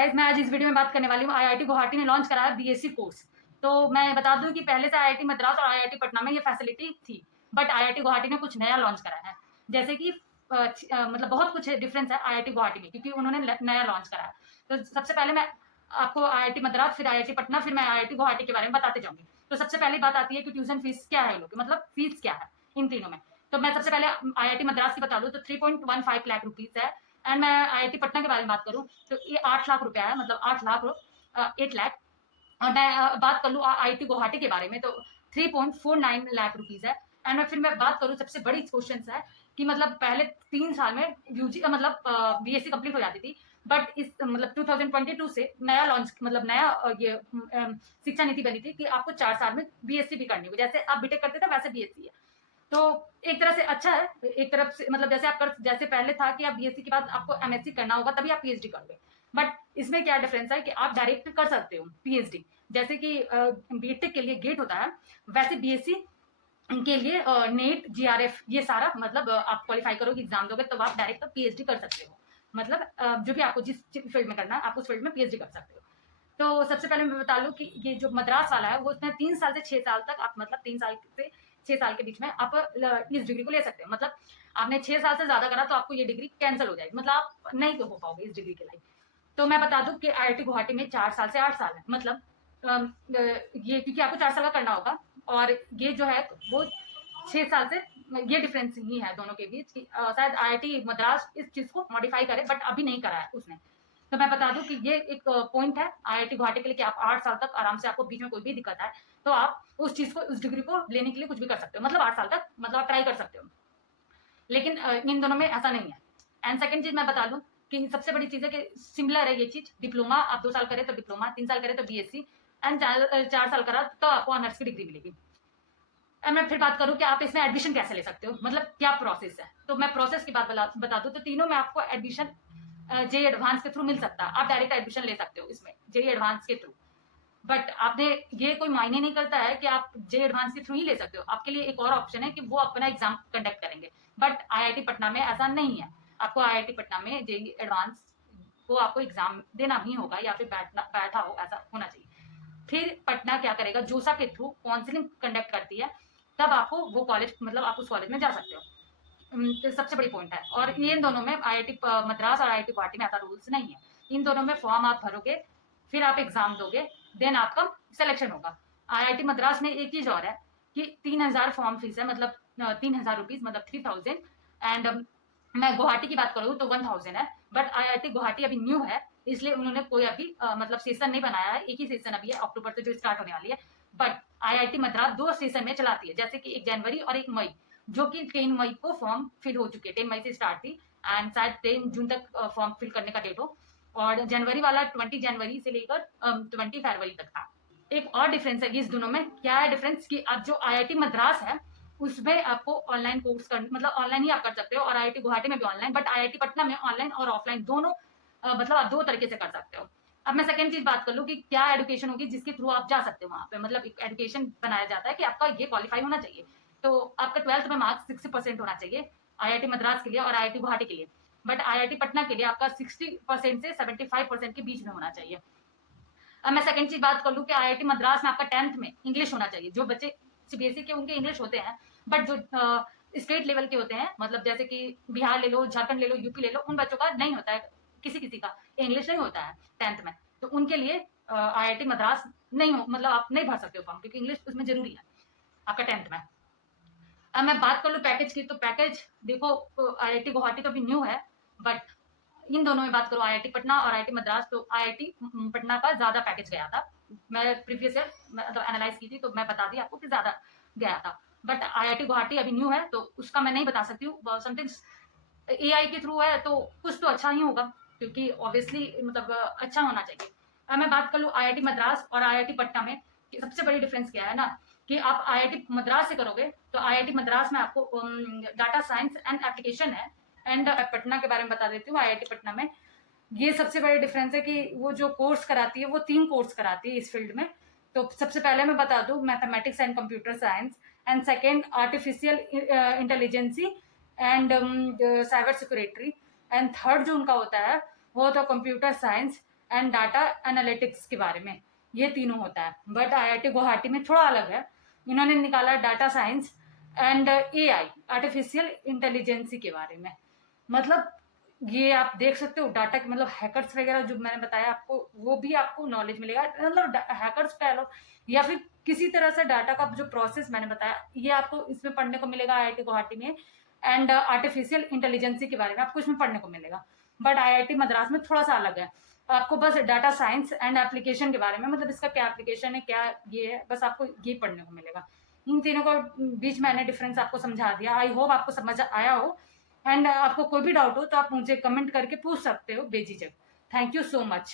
Guys, मैं आज इस वीडियो में बात करने वाली हूँ। आईआईटी गुवाहाटी ने लॉन्च करा है बीएससी कोर्स। तो मैं बता दूं कि पहले से आईआईटी मद्रास और आईआईटी पटना में ये फैसिलिटी थी, बट आईआईटी गुवाहाटी ने कुछ नया लॉन्च करा है। जैसे कि मतलब बहुत कुछ डिफरेंस है आईआईटी गुवाहाटी में, क्योंकि उन्होंने नया लॉन्च करा है। तो सबसे पहले मैं आपको आईआईटी मद्रास, फिर आईआईटी पटना, फिर मैं आईआईटी गुवाहाटी के बारे में बताते जाऊंगी। तो सबसे पहली बात आती है कि ट्यूशन फीस क्या है, लोग मतलब फीस क्या है इन तीनों में। तो मैं सबसे पहले आईआईटी मद्रास की बता दूं तो 3.15 लाख रुपीज है। एंड मैं आईआईटी पटना के बारे में बात करूं तो ये 8 लाख रुपया है, मतलब 8 लाख। और मैं बात कर लूँ आईआईटी गुवाहाटी के बारे में तो 3.49 लाख रुपीज है। एंड मैं फिर मैं बात करूँ, सबसे बड़ी क्वेश्चन है कि मतलब पहले 3 साल में यूजी मतलब बीएससी कंप्लीट हो जाती थी, बट इस मतलब 2022 से नया लॉन्च मतलब नया ये शिक्षा नीति बनी थी कि आपको 4 साल में बीएससी भी करनी होगी। जैसे आप बीटेक करते थे वैसे बीएससी है। तो एक तरह से अच्छा है, एक तरफ से मतलब जैसे आप कर, जैसे पहले था कि आप बीएससी के बाद आपको एमएससी करना होगा तभी आप पीएचडी करोगे, बट इसमें क्या डिफरेंस है कि आप डायरेक्ट कर सकते हो पीएचडी। जैसे कि बीटेक के लिए गेट होता है, वैसे बीएससी के लिए नेट जीआरएफ ये सारा मतलब आप क्वालिफाई करोगे, एग्जाम दोगे तो आप डायरेक्ट पीएचडी कर सकते हो। मतलब जो भी आपको जिस फील्ड में करना है आप उस फील्ड में पीएचडी कर सकते हो। तो सबसे पहले मैं बता लूँ कि ये जो मद्रास वाला है वो उसमें 3 साल से 6 साल तक आप मतलब 3 साल से 6 साल के बीच में आप इस डिग्री को ले सकते हो। मतलब आपने 6 साल से ज्यादा करा तो आपको ये डिग्री कैंसिल हो जाएगी, मतलब आप नहीं तो हो पाओगे इस डिग्री के लिए। तो मैं बता दूं कि आईआईटी गुवाहाटी में 4 साल से 8 साल है, मतलब ये क्योंकि आपको 4 साल का करना होगा। और ये जो है वो 6 साल से, ये डिफरेंस ही है दोनों के बीच कि शायद आईआईटी मद्रास इस चीज को मॉडिफाई करे, बट अभी नहीं करा है उसने। तो मैं बता दूं कि ये एक पॉइंट है आईआईटी गुवाहाटी के लिए कि आप 8 साल तक आराम से, आपको बीच में कोई भी दिक्कत है तो आप उस चीज को, उस डिग्री को लेने के लिए कुछ भी कर सकते हो, मतलब 8 साल तक मतलब आप ट्राई कर सकते हो। लेकिन इन दोनों में ऐसा नहीं है। एंड सेकंड चीज मैं बता दूं कि सबसे बड़ी चीज है कि सिमिलर है ये चीज। डिप्लोमा आप 2 साल करें तो डिप्लोमा, 3 साल करें तो बीएससी, एंड 4 साल करा तो आपको ऑनर्स की डिग्री मिलेगी। अब मैं फिर बात करूं कि आप इसमें एडमिशन कैसे ले सकते हो, मतलब क्या प्रोसेस है। तो मैं प्रोसेस की बात बता दूं तो तीनों में आपको एडमिशन जेई एडवांस के थ्रू मिल सकता है। आप डायरेक्ट एडमिशन ले सकते हो इसमें जेई एडवांस के थ्रू, बट आपने ये कोई मायने नहीं करता है कि आप जेई एडवांस के थ्रू ही ले सकते हो। आपके लिए एक और ऑप्शन है कि वो अपना एग्जाम कंडक्ट करेंगे, बट आईआईटी पटना में ऐसा नहीं है। आपको आईआईटी पटना में जेई एडवांस को आपको एग्जाम देना ही होगा या फिर बैठा हो ऐसा होना चाहिए। फिर पटना क्या करेगा, जोसा के थ्रू काउंसलिंग कंडक्ट करती है, तब आपको वो कॉलेज मतलब आप उस कॉलेज में जा सकते हो। तो सबसे बड़ी पॉइंट है। और ये इन दोनों में आईआईटी मद्रास और आईआईटी गुवाहाटी में ऐसा रूल्स नहीं है। इन दोनों में फॉर्म आप भरोगे, फिर आप एग्जाम दोगे, देन आपका सिलेक्शन होगा। आईआईटी मद्रास में एक चीज और है कि 3,000 फॉर्म फीस है, मतलब 3,000 रुपीज, मतलब 3,000। एंड मैं गुवाहाटी की बात करूँ तो 1,000 है, बट आईआईटी गुवाहाटी अभी न्यू है, इसलिए उन्होंने कोई अभी मतलब सेशन नहीं बनाया है। एक ही सेशन अभी है अक्टूबर से जो स्टार्ट होने वाली है, बट आईआईटी मद्रास 2 सेशन में चलाती है, जैसे कि 1 जनवरी और 1 मई, जो कि 10 मई को फॉर्म फिल हो चुके हैं। 10 मई से स्टार्ट थी एंड शायद 10 जून तक फॉर्म फिल करने का डेट हो, और जनवरी वाला 20 जनवरी से लेकर 20 फरवरी तक था। एक और डिफरेंस है इस दोनों में। क्या है डिफरेंस कि अब जो आईआईटी मद्रास है उसमें आपको ऑनलाइन कोर्स कर मतलब ऑनलाइन ही आप कर सकते हो, और आईआईटी गुवाहाटी में भी ऑनलाइन, बट आईआईटी पटना में ऑनलाइन और ऑफलाइन दोनों मतलब आप 2 तरीके से कर सकते हो। अब मैं सेकंड चीज बात कर लूँ कि क्या एजुकेशन होगी जिसके थ्रू आप जा सकते हो वहां पे, मतलब एक एजुकेशन बनाया जाता है कि आपका ये क्वालिफाई होना चाहिए। तो आपका 12th में मार्क्स 60% होना चाहिए आईआईटी मद्रास के लिए और आईआईटी गुवाहाटी के लिए, बट आईआईटी पटना के लिए आपका 60% से 75% के बीच में होना चाहिए। अब मैं सेकंड चीज बात कर लूँ कि आईआईटी मद्रास में आपका 10th में इंग्लिश होना चाहिए। जो बच्चे सीबीएसई के उनके इंग्लिश होते हैं, बट जो स्टेट लेवल के होते हैं, मतलब जैसे कि बिहार ले लो, झारखंड ले लो, यूपी ले लो, उन बच्चों का नहीं होता है, किसी किसी का इंग्लिश नहीं होता है 10th में, तो उनके लिए आईआईटी मद्रास नहीं हो, मतलब आप नहीं भर सकते हो फॉर्म, क्योंकि इंग्लिश उसमें जरूरी है आपका 10th में। अब मैं बात कर लूँ पैकेज की, तो पैकेज देखो आईआईटी गुवाहाटी तो अभी न्यू है, बट इन दोनों में बात करूँ आईआईटी पटना और आईआईटी मद्रास, तो आईआईटी पटना का ज्यादा पैकेज गया था। मैं प्रीवियस ईयर मतलब एनालाइज की थी तो मैं बता दी आपको कि ज्यादा गया था, बट आईआईटी गुवाहाटी अभी न्यू है तो उसका मैं नहीं बता सकती हूँ। समथिंग एआई के थ्रू है तो कुछ तो अच्छा ही होगा, क्योंकि ऑब्वियसली मतलब अच्छा होना चाहिए। अब मैं बात कर लूँ आईआईटी मद्रास और आईआईटी पटना में, कि सबसे बड़ी डिफरेंस क्या है ना, कि आप आईआईटी मद्रास से करोगे तो आईआईटी मद्रास में आपको डाटा साइंस एंड एप्लीकेशन है, एंड पटना के बारे में बता देती हूँ। आईआईटी पटना में ये सबसे बड़ी डिफरेंस है कि वो जो कोर्स कराती है वो 3 कोर्स कराती है इस फील्ड में। तो सबसे पहले मैं बता दूं mathematics and computer science, and second artificial intelligence and cyber security, and third जो उनका होता है वो होता है computer science and data analytics के बारे में, ये तीनों होता है। बट IIT गुवाहाटी में थोड़ा अलग है, इन्होंने निकाला data science and AI artificial intelligence के बारे में। मतलब ये आप देख सकते हो डाटा के मतलब हैकर्स वगैरह जो मैंने बताया आपको, वो भी आपको नॉलेज मिलेगा। मतलब हैकर्स कह लो या फिर किसी तरह से डाटा का जो प्रोसेस मैंने बताया, ये आपको इसमें पढ़ने को मिलेगा IIT गुवाहाटी में। एंड आर्टिफिशियल इंटेलिजेंसी के बारे में आपको इसमें पढ़ने को मिलेगा। बट IIT मद्रास में थोड़ा सा अलग है, आपको बस डाटा साइंस एंड एप्लीकेशन के बारे में, मतलब इसका क्या एप्लीकेशन है, क्या ये है, बस आपको ये पढ़ने को मिलेगा। इन तीनों को बीच मैंने डिफरेंस आपको समझा दिया। आई होप आपको समझ आया हो। एंड आपको कोई भी डाउट हो तो आप मुझे कमेंट करके पूछ सकते हो बेझिझक। Thank you so much.